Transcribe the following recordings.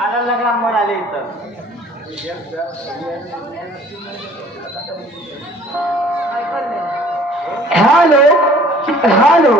आला लग्नावर आले इथं. हॅलो हॅलो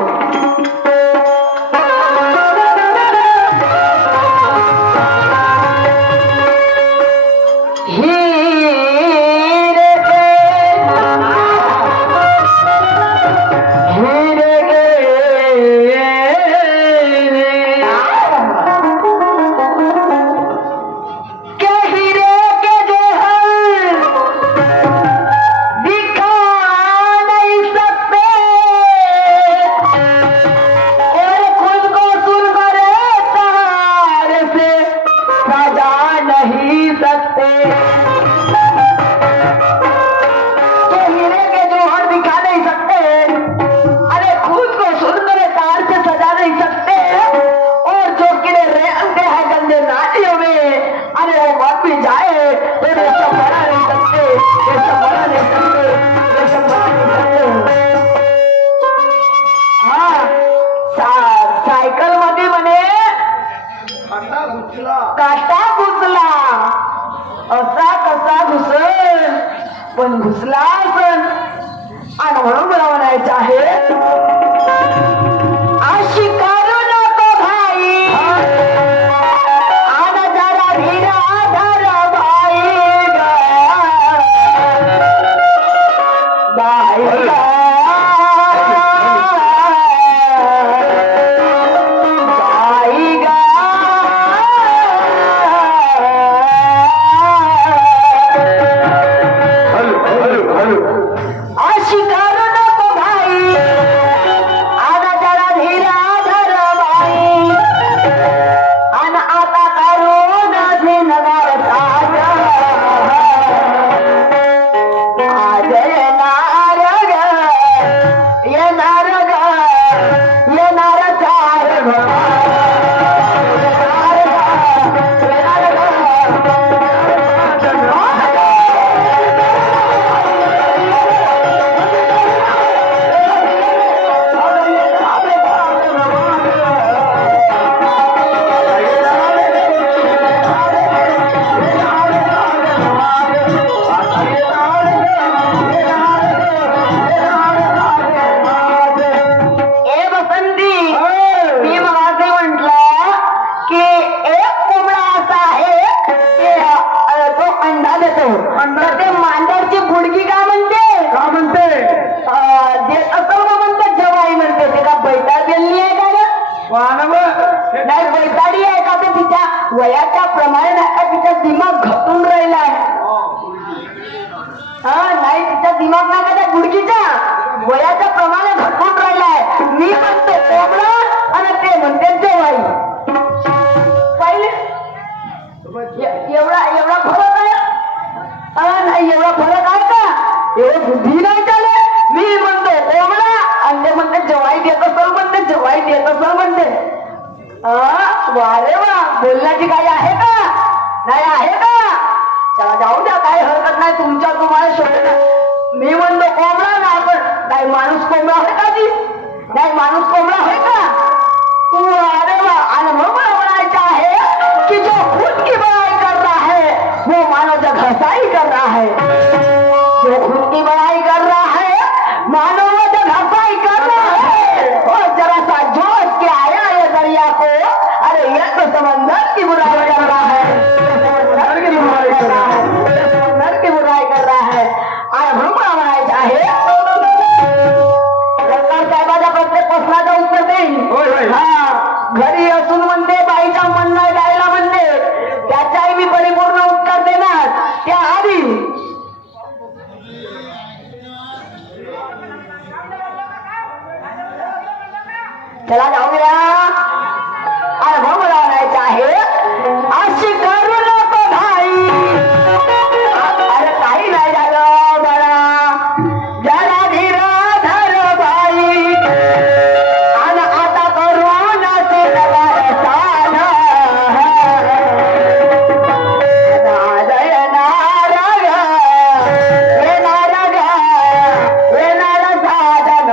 सायकल मध्ये म्हणे काटा घुसला. असा कसा घुसल पण घुसला असन. आणि म्हणून मला म्हणायचं आहे अशी करू नको भाई आना जरा धीरा धर भाई बाई नाही बैताडी आहे का ते तिच्या वयाच्या प्रमाणे नाही का तिचा दिमाग घटून राहिला आहे. नाही तिचा दिमाग नाही का त्या गुडगीचा वयाच्या प्रमाणे घटून राहिला आहे. मी म्हणते कोंबडा आणि ते म्हणते जवाई. पहिले एवढा एवढा फरक आहे. नाही एवढा फरक आहे का एवढं बुद्धी नाही चाले. मी म्हणतो कोंबडा आणि ते म्हणते जवाई देत असेल म्हणते जवाई देत असेल म्हणते. वारे वा बोलण्याची काही आहे का नाही आहे का. चला जाऊ द्या काही हरकत नाही तुमच्या तुम्हाला शोध. मी म्हणतो कोंबडा ना आपण नाही माणूस कोंबडा होय का ती नाही माणूस कोंबडा होय का. अरे वा. आणि मग मला म्हणायचं आहे की जो खुद की बड़ाई कर रहा है वो मानव का घसाई कर रहा है. जो खुद की बड़ाई कर रहा है मानव का घसाई कर रहा है. और जरा सा जोश के आया ये दरिया को. अरे ये तो समंदर की बुराई कर रहा है. समंदर की बुराई कर रहा है. समंदर की बुराई कर रहा है. आणि म्हणून मला म्हणायचं आहे साहेबाच्या प्रत्येक प्रश्नाचं उत्तर देईन. घरी असून म्हणते बाईच्या म्हणणं द्यायला म्हणते त्याच्याही मी परिपूर्ण उत्तर देणार. त्या आधी चला जाऊया. आणि म्हणून मला म्हणायचं आहे अशी करू नको भाई. अरे काही नाही झालं बरा जरा धीरा धर बाई. आणि आता करू नसे नगर येणार येणार साधन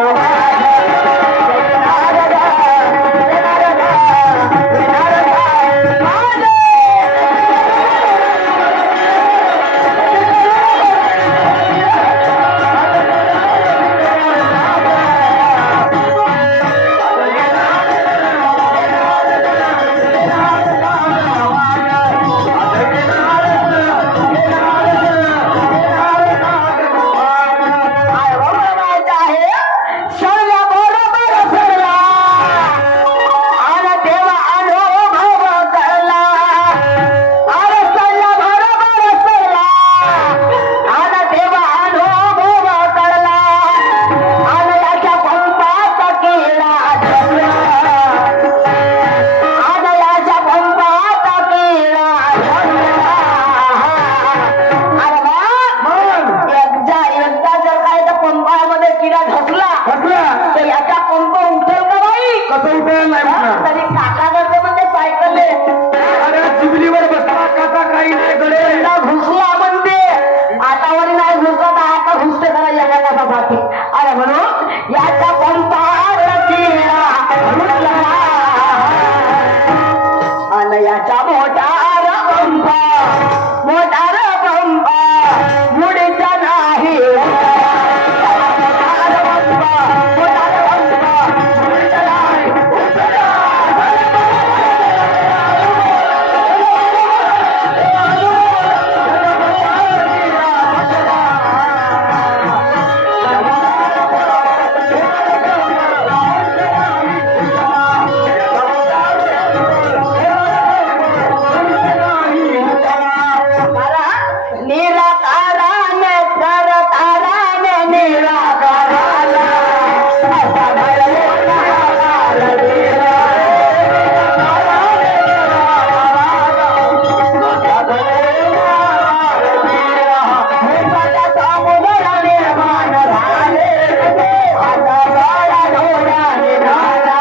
मोटार पंपा मोटार पंपा मुडीचा नाही मोटार पंपा मोटार पंपा मुडीचा नाही निराकाराने करताराने निराकाराला असा घडवला समुद्र निर्माण झाले आता गाडा घोडा निघाला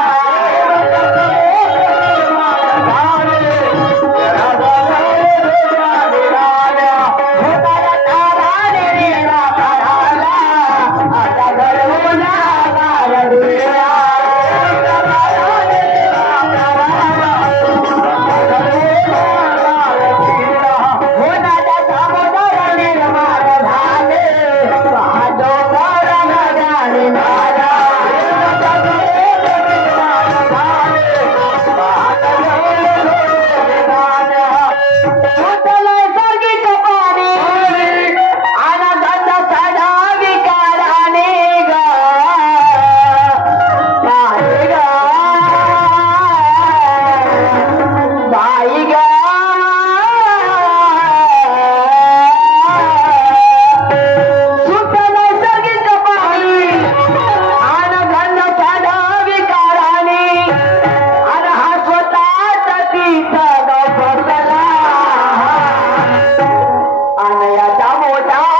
मोठा